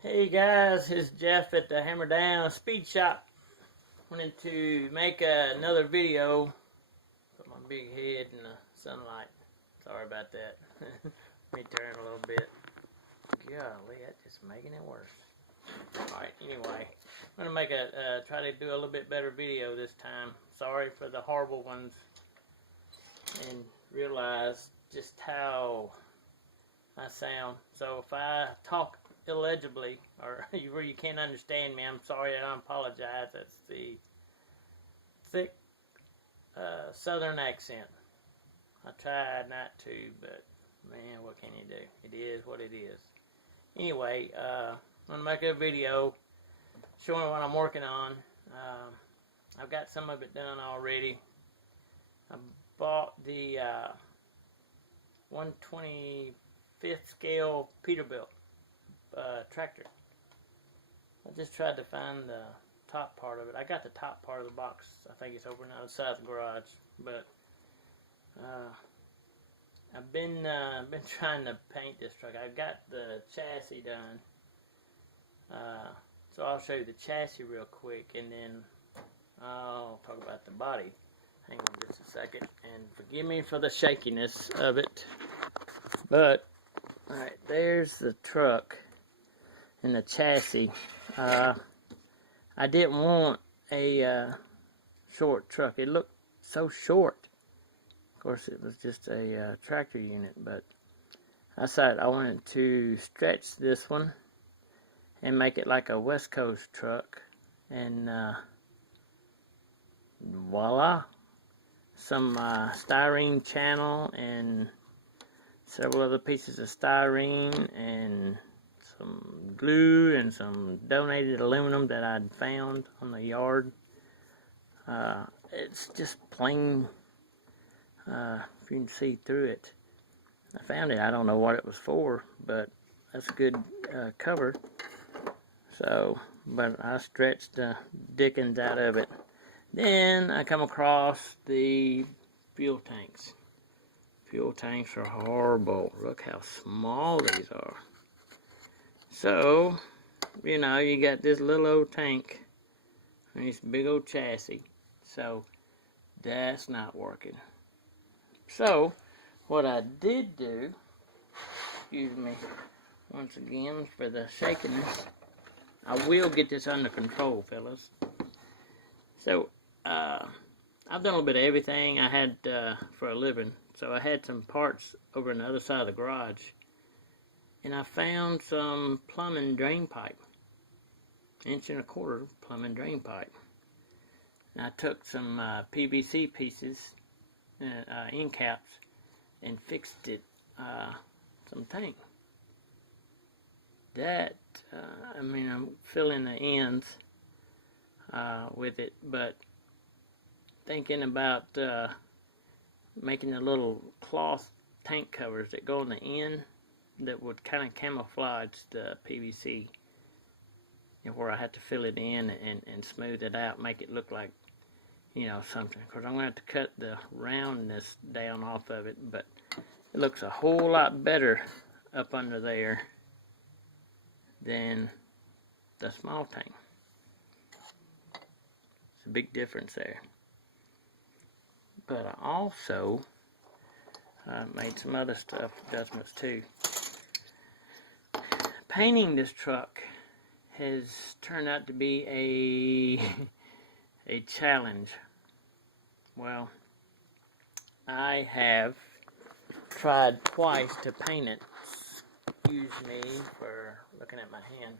Hey guys, it's Jeff at the Hammer Down Speed Shop. Wanted to make another video. Put my big head in the sunlight. Sorry about that. Let me turn a little bit. Golly, that's just making it worse. Alright, anyway. I'm going to make try to do a little bit better video this time. Sorry for the horrible ones. And realize just how I sound. So if I talk illegibly or where you can't understand me, I'm sorry. I apologize. That's the thick southern accent. I tried not to, but man, what can you do? It is what it is. Anyway, I'm gonna make a video showing what I'm working on. I've got some of it done already. I bought the 125th scale Peterbilt tractor. I just tried to find the top part of it. I got the top part of the box. I think it's over on the side of the garage. But I've been trying to paint this truck. I got the chassis done. So I'll show you the chassis real quick, and then I'll talk about the body. Hang on just a second, and forgive me for the shakiness of it. But alright, there's the truck and the chassis. I didn't want a short truck. It looked so short. Of course, it was just a tractor unit, but I decided I wanted to stretch this one and make it like a West Coast truck, and voila, some styrene channel and several other pieces of styrene and some glue and some donated aluminum that I'd found on the yard. It's just plain, if you can see through it. I found it. I don't know what it was for, but that's a good cover. So, but I stretched the dickens out of it. Then I come across the fuel tanks. Fuel tanks are horrible. Look how small these are. So, you know, you got this little old tank and this big old chassis. So, that's not working. So, what I did do, excuse me once again for the shakiness, I will get this under control, fellas. So, I've done a little bit of everything I had for a living. So I had some parts over on the other side of the garage, and I found some plumbing drain pipe, 1.25 inch plumbing drain pipe. And I took some PVC pieces, end caps, and fixed it some tank. That I mean, I'm filling the ends with it, but thinking about making the little cloth tank covers that go on the end that would kind of camouflage the PVC, and where I have to fill it in and smooth it out, make it look like, you know, something. Because I'm going to have to cut the roundness down off of it, but it looks a whole lot better up under there than the small tank. It's a big difference there. But I also made some other stuff, adjustments too. Painting this truck has turned out to be a challenge. Well, I have tried twice to paint it. Excuse me for looking at my hand.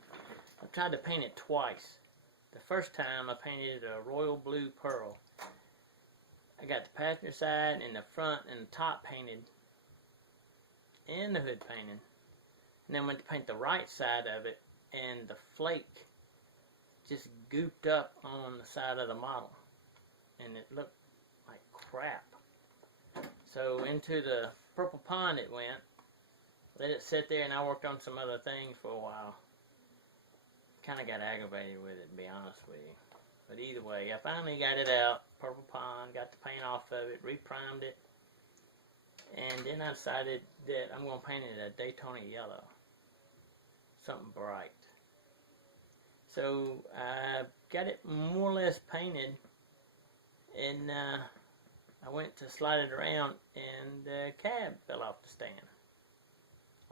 I've tried to paint it twice. The first time I painted a royal blue pearl. I got the passenger side and the front and the top painted and the hood painted. And then went to paint the right side of it, and the flake just gooped up on the side of the model. And it looked like crap. So into the purple pond it went. Let it sit there, and I worked on some other things for a while. Kind of got aggravated with it, to be honest with you. But either way, I finally got it out, purple pond, got the paint off of it, reprimed it, and then I decided that I'm going to paint it a Daytona yellow, something bright. So I got it more or less painted, and I went to slide it around, and the cab fell off the stand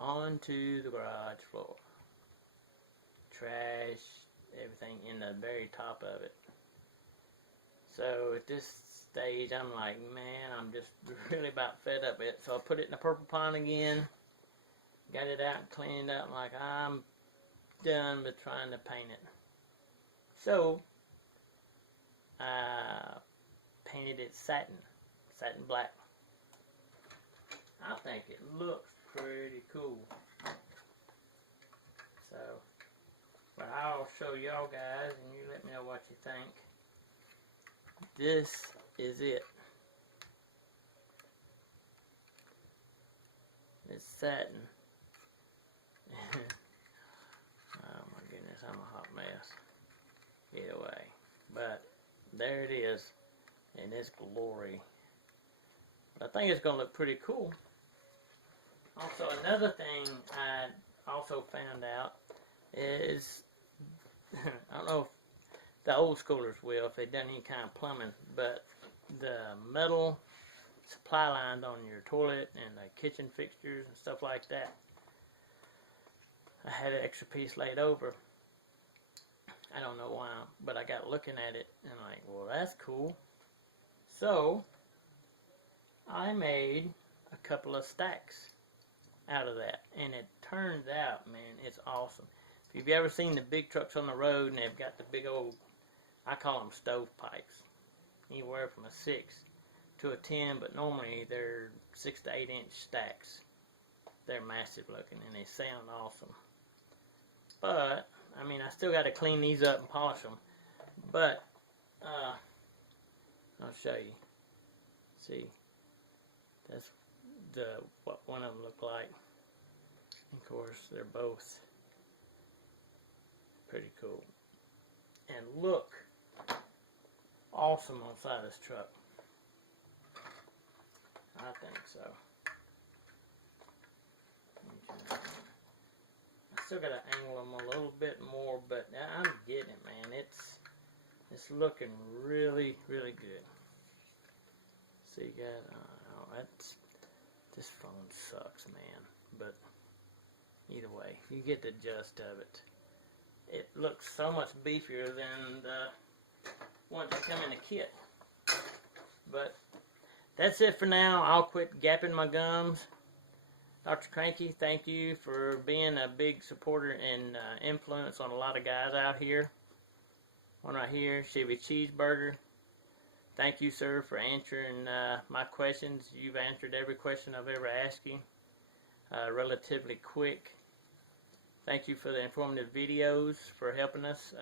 onto the garage floor. Trash, everything in the very top of it. So at this stage, I'm like, man, I'm just really about fed up with it. So I put it in the purple pond again, got it out and cleaned up. Like, I'm done with trying to paint it. So I painted it satin black. I think it looks pretty cool. So, but I'll show y'all guys, and you let me know what you think. This is it. It's satin. Oh my goodness, I'm a hot mess. Either way. But there it is in its glory. But I think it's going to look pretty cool. Also, another thing I also found out is, I don't know if the old schoolers will, if they've done any kind of plumbing, but the metal supply lines on your toilet and the kitchen fixtures and stuff like that, I had an extra piece laid over. I don't know why, but I got looking at it and like, well, that's cool. So I made a couple of stacks out of that, and it turns out, man, it's awesome. If you've ever seen the big trucks on the road and they've got the big old, I call them stovepipes, anywhere from a 6 to a 10, but normally they're 6 to 8 inch stacks. They're massive looking and they sound awesome. But I mean, I still got to clean these up and polish them. But I'll show you. See, that's what one of them looked like. Of course, they're both pretty cool. And look awesome on the side of this truck. I think so. I still got to angle them a little bit more, but I'm getting it, man. It's looking really, really good. So you got, this phone sucks, man. But either way, you get the gist of it. It looks so much beefier than the ones that come in the kit. But that's it for now. I'll quit gapping my gums. Dr. Cranky, thank you for being a big supporter and influence on a lot of guys out here. One right here, Chevy Cheeseburger. Thank you, sir, for answering my questions. You've answered every question I've ever asked you relatively quick. Thank you for the informative videos, for helping us.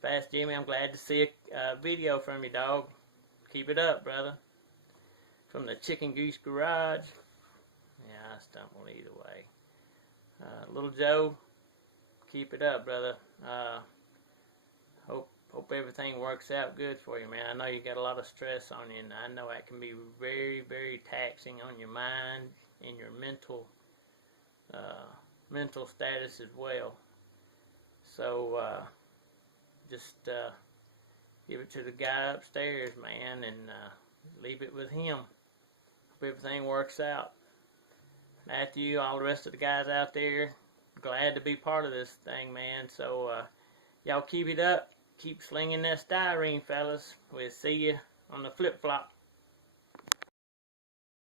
Fast Jimmy, I'm glad to see a video from you, dog. Keep it up, brother. From the Chicken Goose Garage. Yeah, I stumbled either way. Little Joe, keep it up, brother. Hope everything works out good for you, man. I know you got a lot of stress on you, and I know that can be very, very taxing on your mind and your mental status as well. So just give it to the guy upstairs, man, and leave it with him. Hope everything works out. Matthew, all the rest of the guys out there, glad to be part of this thing, man. So y'all keep it up. Keep slinging that styrene, fellas. We'll see you on the flip-flop.